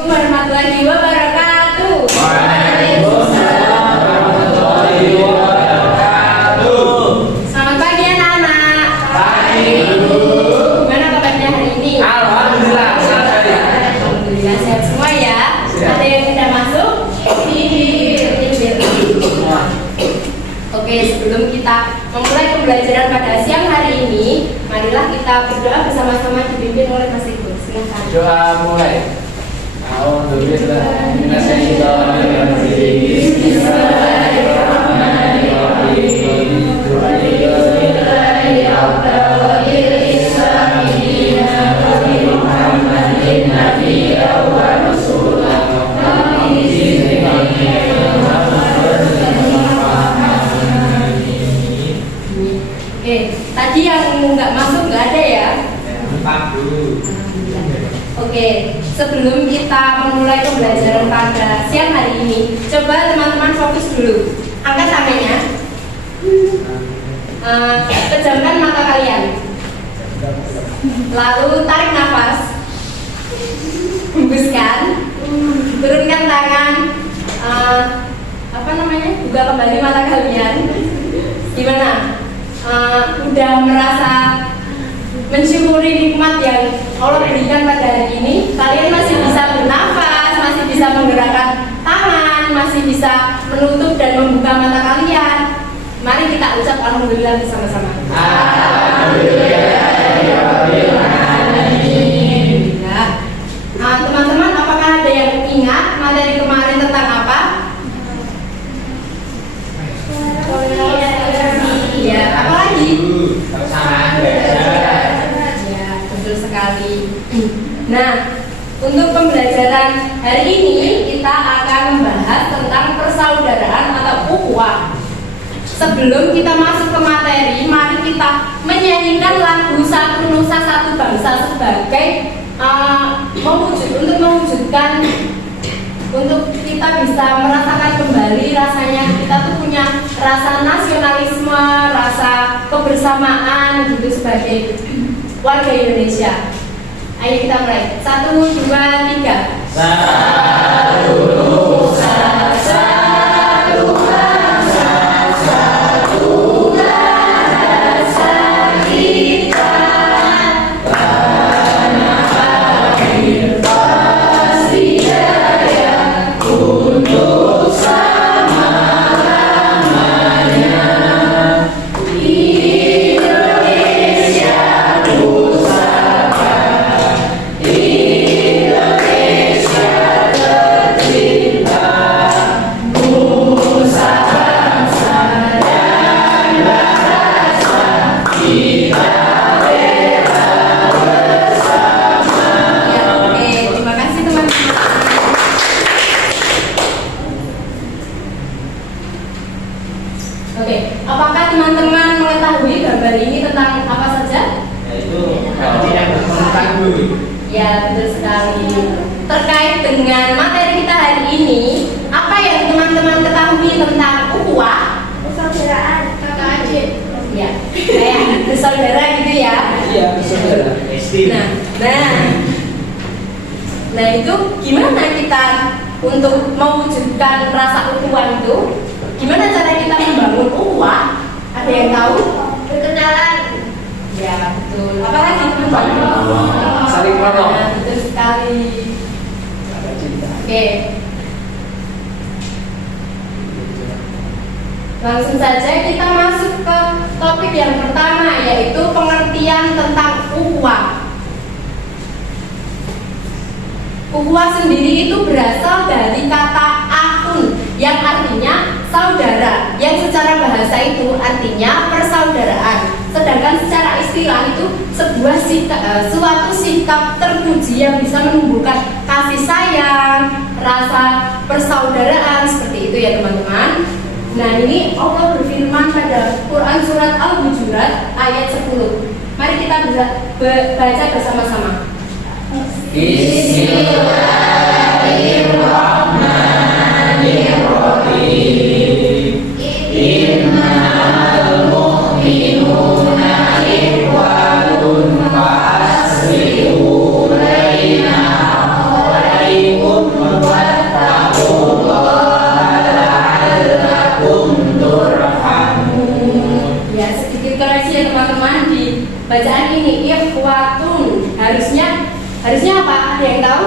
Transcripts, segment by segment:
warahmatullahi wabarakatuh. Waalaikumsalam warahmatullahi wabarakatuh. Selamat pagi anak-anak. Pagi Bu. Gimana kabarnya hari ini? Alhamdulillah sehat. Alhamdulillah sehat semua ya. Ada yang tidak masuk? Oke, sebelum kita memulai pembelajaran pada siang hari ini, marilah kita berdoa bersama-sama dipimpin oleh Mas Ibu. Silakan. Doa mulai. Alhamdulillah minasyaitonirrajim. Oke, tadi yang nggak masuk nggak ada ya? Oke, sebelum kita memulai pembelajaran pada siang hari ini, coba teman-teman fokus dulu. Angkat tangannya. Pejamkan mata kalian. Lalu tarik nafas. Hembuskan. Turunkan tangan. Buka kembali mata kalian. Gimana? Udah merasa mensyukuri nikmat yang Allah berikan pada hari ini? Kalian masih bisa bernafas, masih bisa menggerakkan tangan, masih bisa menutup dan membuka mata kalian. Mari kita ucap alhamdulillah bersama-sama. Alhamdulillah. Teman-teman, apakah ada yang ingat materi kemarin tentang apa? Iya, apa lagi? Betul sekali. Nah, untuk pembelajaran hari ini kita akan membahas tentang persaudaraan atau ukhuwah. Sebelum kita masuk ke materi, mari kita menyanyikan lagu Satu Nusa Satu Bangsa sebagai untuk kita bisa merasakan kembali rasanya kita tuh punya rasa nasionalisme, rasa kebersamaan gitu sebagai warga Indonesia. Ayo kita mulai. 1, 2, 3. Satu Nusa, satu bangsa, satu bahasa kita. Tanah air pasti jaya untuk selama-lamanya. Indonesia pusaka, Indonesia tercinta, nusa bangsa dan bahasa kita bela bersama. Ya, oke. Terima kasih teman-teman. Oke, apakah teman-teman mengetahui gambar ini tentang apa saja? Yaitu tidak berkontak. Ya, betul sekali. Terkait dengan materi kita hari ini, apa yang teman-teman ketahui tentang ukhuwah? Persaudaraan, kakak adik. Ya, kayak bersaudara gitu ya. Iya, saudara. Nah itu gimana kita untuk mewujudkan rasa ukhuwah itu? Gimana cara kita membangun ukhuwah? Ada yang tahu? Berkenalan. Ya, betul. Apalagi teman-teman? Saling menolong. Nah, betul sekali. Oke. Langsung saja kita masuk ke topik yang pertama, yaitu pengertian tentang ukhuwah. Ukhuwah sendiri itu berasal dari kata akhun yang artinya saudara, yang secara bahasa itu artinya persaudaraan. Sedangkan secara istilah itu sebuah suatu sikap terpuji yang bisa menumbuhkan kasih sayang, rasa persaudaraan, seperti itu ya teman-teman. Nah, ini Allah berfirman pada Quran surat Al-Hujurat ayat 10. Mari kita baca bersama-sama. Bismillahirrahmanirrahim. Innal mu'minuna ikhwatun fa aslihu baina akhawaykum Ada yang tahu?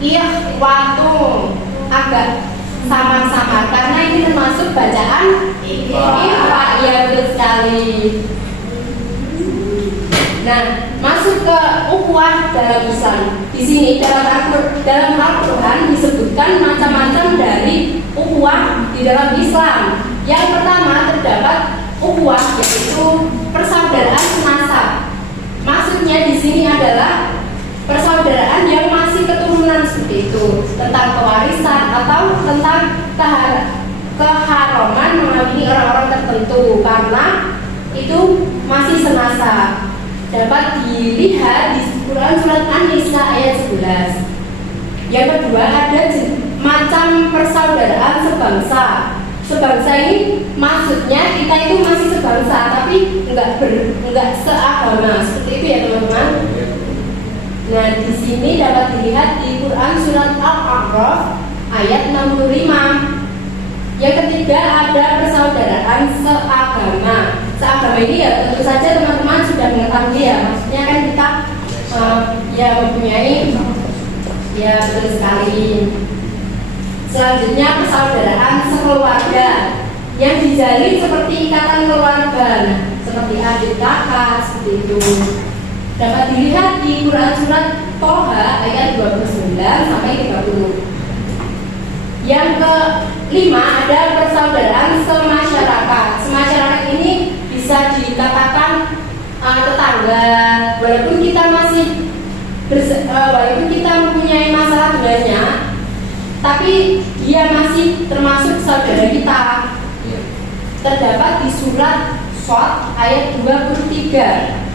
Iya, waktu agak samar-samar karena ini termasuk bacaan Iqra. Ya betul sekali. Nah, masuk ke ukhuwah dalam Islam. Di sini dalam Al-Quran disebutkan macam-macam dari ukhuwah di dalam Islam. Yang pertama terdapat ukhuwah, yaitu persaudaraan senasab. Maksudnya di sini adalah persaudaraan yang masih keturunan seperti itu, tentang pewarisan atau tentang keharaman mengawini orang-orang tertentu karena itu masih senasab. Dapat dilihat di Quran surat An-Nisa ayat 11. Yang kedua ada macam persaudaraan sebangsa. Sebangsa ini maksudnya kita itu masih sebangsa tapi enggak seagama. Seperti itu ya teman-teman. Nah, di sini dapat dilihat di Quran surat Al-A'raf ayat 65. Yang ketiga ada persaudaraan seagama. Seagama ini ya tentu saja teman-teman sudah mengetahui ya. Maksudnya kan kita ya mempunyai ya betul sekali. Selanjutnya persaudaraan sekeluarga yang dijalin seperti ikatan keluarga, seperti adik kakak seperti itu. Dapat dilihat di Quran surat Toha ayat 29 sampai 30. Yang kelima ada persaudaraan semasyarakat. Semasyarakat ini bisa dikatakan tetangga, walaupun kita mempunyai masalah dengannya, tapi dia masih termasuk saudara kita. Terdapat di surat Shad ayat 23.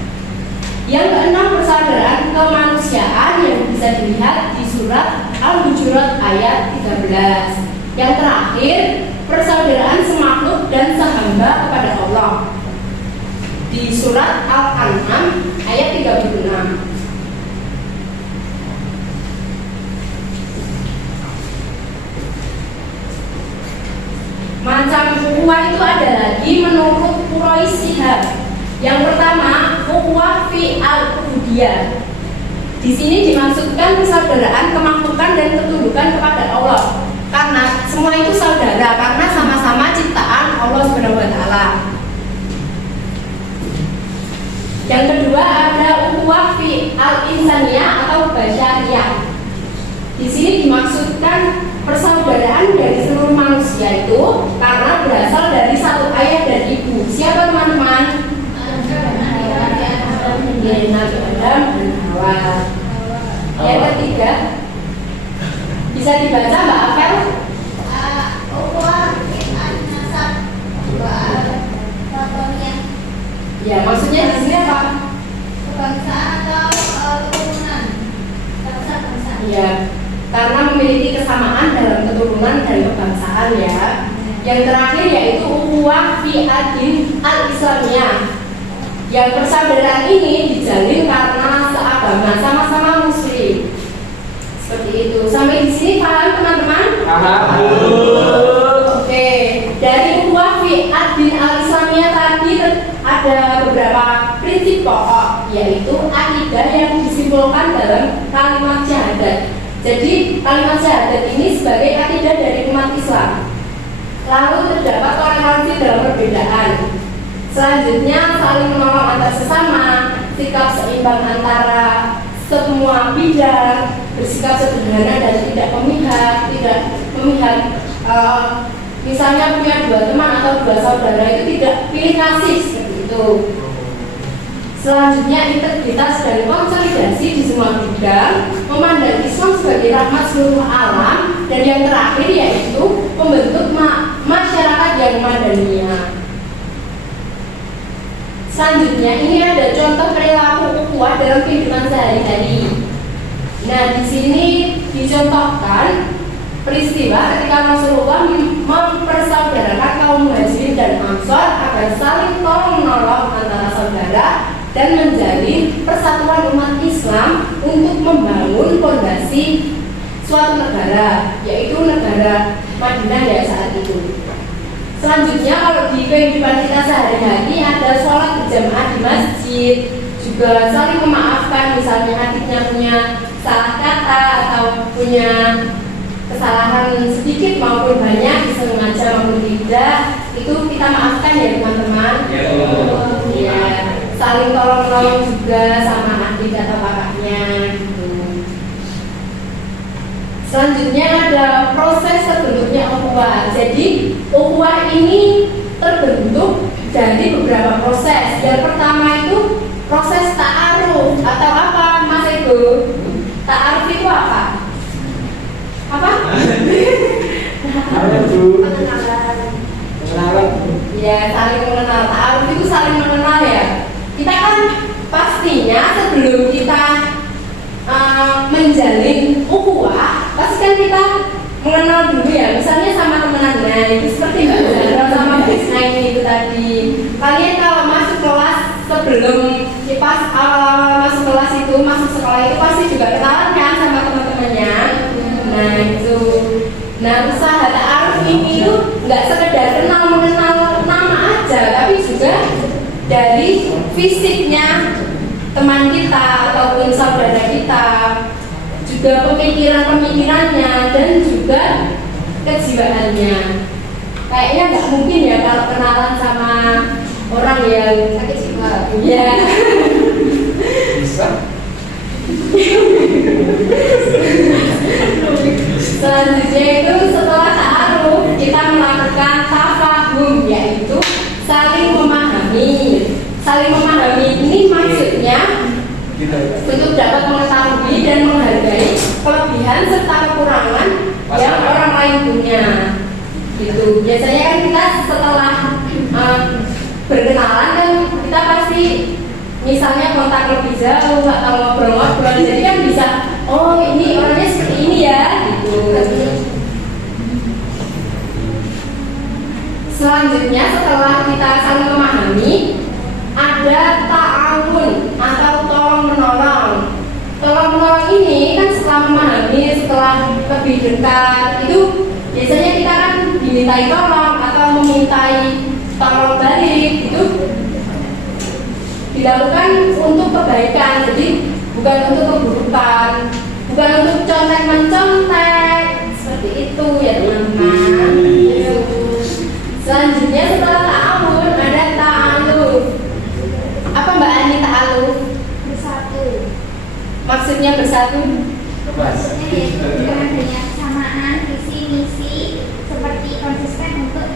Yang keenam persaudaraan kemanusiaan yang bisa dilihat di surat Al-Hujurat ayat 13. Yang terakhir persaudaraan semakhluk dan sehamba kepada Allah di surat Al-An'am ayat 36. Macam ukhuwah itu ada lagi menurut Quraisy Shihab. Yang pertama, ukhuwah fi al-ubudiyah. Di sini dimaksudkan persaudaraan kemakhlukan dan ketundukan kepada Allah. Karena semua itu saudara, karena sama-sama ciptaan Allah Subhanahu wa taala. Yang kedua ada ukhuwah fi al-insaniyah atau basyariyah. Di sini dimaksudkan persaudaraan dari seluruh manusia itu karena berasal dari satu ayah dan ibu. Siapa teman-teman? Nabi Adam dan Hawa. Yang ketiga bisa dibaca Mbak Afel? Ya, maksudnya di sini apa? Kebangsaan atau keturunan bangsa-bangsa. Ya, karena memiliki kesamaan dalam keturunan dan kebangsaan ya. Yang terakhir yaitu ukhuwah fi ad-din al-islamiyah. Yang persaudaraan ini dijalin karena seagama, sama-sama muslim. Seperti itu. Sampai di sini paham teman-teman? Paham. Oke. Dari ukhuwah fi ad-din al-islamiyah tadi ada beberapa prinsip pokok, yaitu akidah yang disimpulkan dalam kalimat syahadat. Jadi kalimat syahadat ini sebagai akidah dari umat Islam. Lalu terdapat toleransi dalam perbedaan. Selanjutnya saling menolong antar sesama, sikap seimbang antara semua bidang, bersikap sederhana dan tidak memihak. Misalnya punya dua teman atau dua saudara itu tidak pilih kasih seperti itu. Selanjutnya integritas dan konsolidasi di semua bidang, memandang Islam sebagai rahmat seluruh alam, dan yang terakhir yaitu membentuk masyarakat yang madaniah. Selanjutnya ini ada contoh perilaku ukhuwah dalam kehidupan sehari-hari. Nah, di sini dicontohkan peristiwa ketika Rasulullah mempersaudarakan kaum Muhajirin dan Ansor agar saling tolong-menolong antara saudara dan menjalin persatuan umat Islam untuk membangun fondasi suatu negara, yaitu negara Madinah ya saat itu. Selanjutnya kalau di kehidupan kita sehari-hari ada sholat berjamaah di masjid, juga saling memaafkan, misalnya adiknya punya salah kata atau punya kesalahan sedikit maupun banyak, sengaja maupun tidak, itu kita maafkan ya teman-teman. Ya, saling tolong-tolong juga sama adik atau kakaknya gitu. Selanjutnya ada proses terbentuknya ukhuwah. Jadi ukhuwah ini terbentuk dari beberapa proses. Yang pertama itu proses ta'aruf atau apa Mas Ego? Ta'aruf itu apa? Apa? Ya, saling mengenal. Ta'aruf itu saling mengenal ya. Kita kan pastinya sebelum kita menjalin ukhuwah, pasti kan kita mengenal dulu ya. Misalnya sama temenannya, itu seperti Mbak Zara sama Bisna itu tadi. Kalian kalau masuk kelas sebelum pas awal masuk kelas itu, masuk sekolah itu pasti juga kenalan kan sama teman-temannya. Nah itu. Nah usaha ta'aruf ini itu nggak sekedar mengenal nama aja, tapi juga dari fisiknya teman kita ataupun saudara kita, juga pemikiran-pemikirannya dan juga kejiwaannya. Kayaknya nggak mungkin ya kalau kenalan sama orang yang sakit jiwa. Ya. Bisa. Selanjutnya itu setelah ta'aruf kita melakukan tafahum, yaitu saling memahami. Saling memahami ini maksudnya untuk dapat mengetahui dan menghargai kelebihan serta kekurangan yang orang lain punya. Gitu. Biasanya kan kita setelah berkenalan kan kita pasti misalnya kontak lebih jauh atau ngobrol-ngobrol, jadi kan bisa, oh ini orangnya seperti ini ya, gitu. Selanjutnya setelah kita saling memahami, ada ta'awun atau tolong menolong. Tolong menolong ini kan setelah memahami, setelah lebih dekat, itu biasanya kita kan dimintai tolong atau memintai tolong balik, itu dilakukan untuk kebaikan, jadi bukan untuk keburukan, bukan untuk contek mencontek, seperti itu ya teman-teman. Selanjutnya setelah ta'awun ada ta'aluf. Apa Mbak Ani ta'aluf? Bersatu. Maksudnya bersatu? Maksudnya yaitu dengan adanya kesamaan visi misi seperti konsisten untuk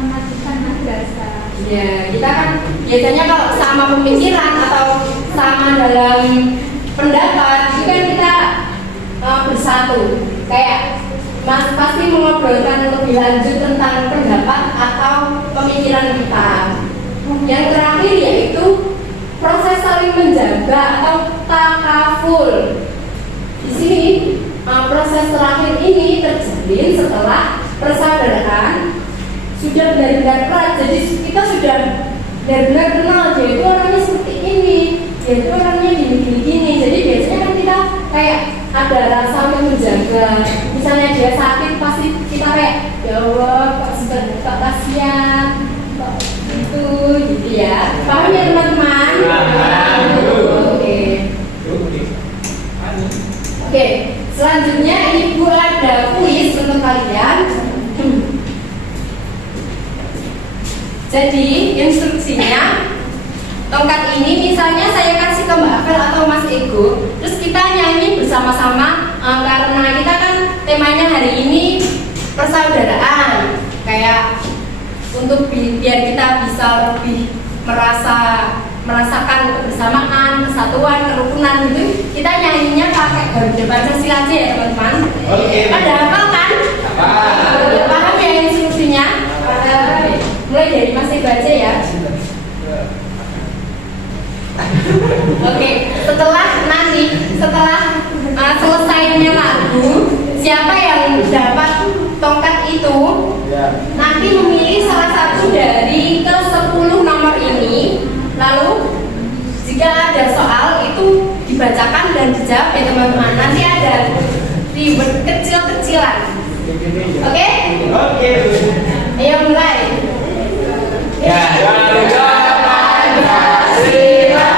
memajukan madrasah. Ya, kita kan biasanya kalau sama pemikiran atau sama dalam pendapat, itu kan kita bersatu. Kayak Mas pasti mengobrolkan lebih lanjut tentang pendapat atau pemikiran kita. Yang terakhir yaitu proses saling menjaga atau takaful. Di sini proses terakhir ini terjalin setelah persaudaraan sudah benar-benar erat. Jadi kita sudah benar-benar kenal dia itu orangnya seperti ini, dia itu orangnya gini. Jadi biasanya kan kita kayak ada rasa untuk menjaga. Misalnya dia sakit pasti kita kayak ya Allah kok kasihan kok gitu ya. Paham ya teman-teman? Oke. Selanjutnya ibu ada kuis untuk kalian. Jadi instruksinya, tongkat ini misalnya saya kasih ke Mbak Apel atau Mas Ego, terus kita nyanyi bersama-sama karena kita kan temanya hari ini persaudaraan, kayak untuk biar kita bisa lebih merasakan kebersamaan, kesatuan, kerukunan gitu, kita nyanyinya pakai Garuda Pancasila aja ya teman-teman. Oke. Pada hafal kan? Paham ya instruksinya? Mulai dari Mas Ego aja ya. Oke, setelah selesainya lagu, siapa yang dapat tongkat itu nanti memilih salah satu dari ke-10 nomor ini. Lalu jika ada soal itu dibacakan dan dijawab ya teman-teman. Nanti ada reward kecil-kecilan. Oke? Oke. Ayo mulai. Ya, Garuda Pancasila.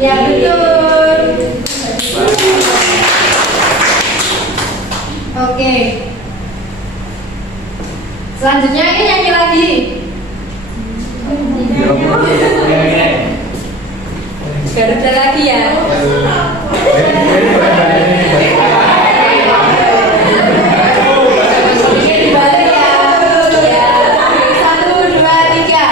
Ya betul. Oke. Selanjutnya ini nyanyi lagi. Garuda lagi ya. Oke, dibalik ya. Ya. 1, 2, 3.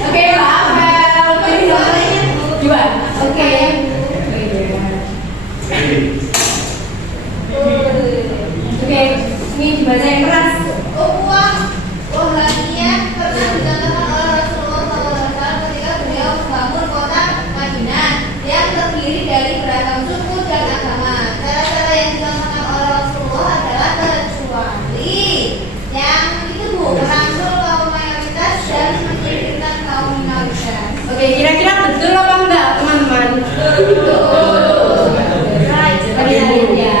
Oke, Pak Apel. Dua. Oke. Oke, ini dibaca yang keras. Ukhuwah Wahaniyah pernah dicontohkan oleh Rasulullah SAW ketika beliau membangun kota Madinah yang terdiri dari beragam suku dan agama. Cara-cara yang dicontohkan oleh Rasulullah adalah kecuali yang itu merangkul kaum mayoritas dan menyingkirkan kaum minoritas. Oke, kira-kira betul apa enggak, teman-teman? Betul. Coba disalin ya.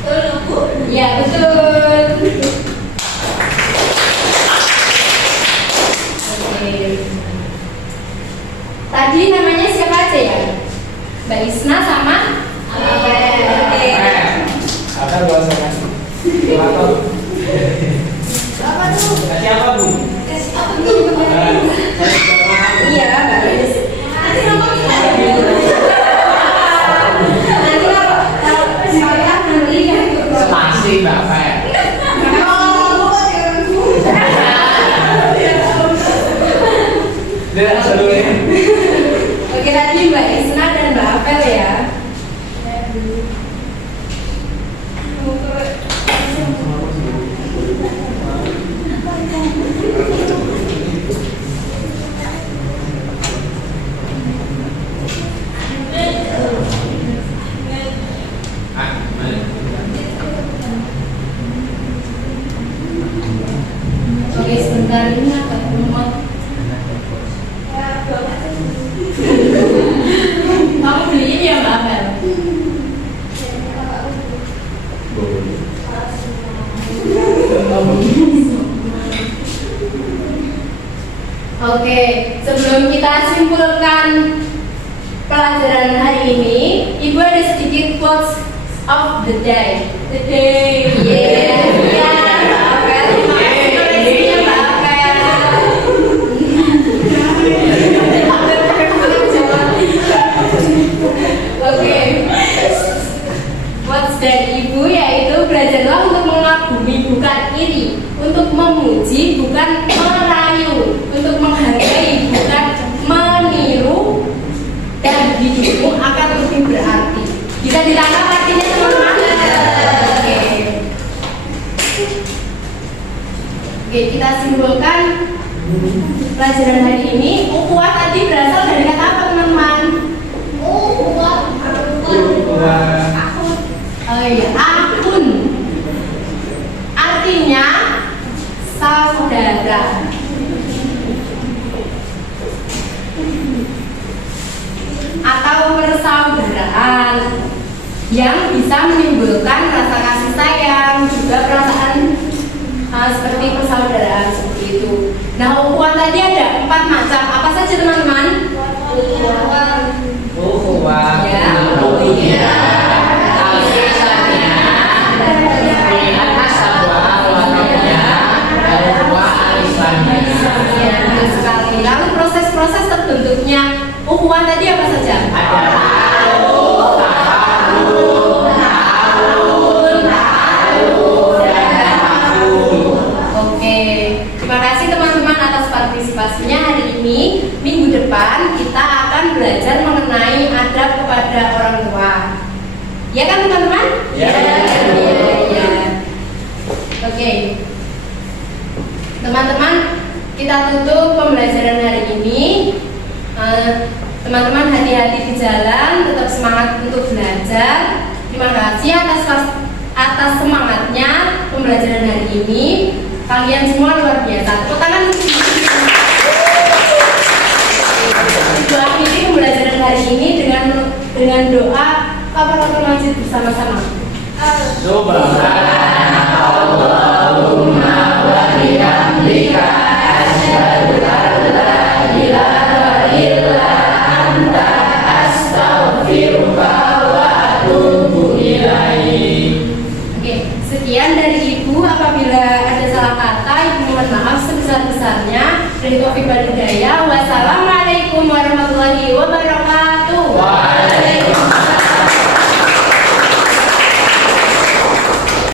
Betul, Bu. Ya, betul. Oke. Tadi namanya siapa aja ya? Mbak Isna sama Apel. Oke. Apa bahasanya? Apa? Apa tuh? Kasih apa, Bu? Kasih apa tuh? Iya, Mbak Is. Nanti ngomong Nanti kalau misalkan nanti yang Spasi, Mbak Fer. Dia dulu ya. Oke, tadi Mbak Isna dan Mbak Apel ya. Oke, sebentar ini apa remote? Kamu beliin ya Mbak Apel? Oke, sebelum kita simpulkan pelajaran hari ini, Ibu ada sedikit quotes of the day. The day, yeah, Mbak Apel. Indonesia Mbak Apel. Oke, quotes dari Ibu yaitu belajarlah untuk mengagumi bukan iri, untuk memuji bukan merayu, untuk menghargai bukan meniru, dan hidupmu akan lebih berarti. Bisa ditangkap artinya teman-teman? Oke, kita simpulkan pelajaran hari ini. Ukhuwah tadi berasal dari kata apa teman-teman? Oh iya, akun. Artinya saudara. Atau persaudaraan yang bisa menimbulkan rasa kasih sayang, juga perasaan seperti persaudaraan seperti itu. Nah, ukhuwah tadi ada 4 macam. Apa saja teman-teman? Ukhuwah. Ya. Ya, betul sekali. Lalu proses-proses terbentuknya ukhuwah tadi apa saja? Oke, terima kasih teman-teman atas partisipasinya hari ini. Minggu depan kita akan belajar mengenai adab kepada orang tua. Ya kan teman-teman? Ya. kita tutup pembelajaran hari ini. Teman-teman hati-hati di jalan, tetap semangat untuk belajar. Terima kasih atas semangatnya pembelajaran hari ini. Kalian semua luar biasa. Tepuk tangan. Kita akhiri pembelajaran hari ini dengan doa kafaratul majid bersama-sama. Subhanallahumma wa bihamdika asyhadu an la ilaha illa anta astaghfiruka wa atubu ilaik. Oke, sekian dari Ibu. Apabila ada salah kata, Ibu mohon maaf sebesar-besarnya. Dari Taufik wal Hidayah.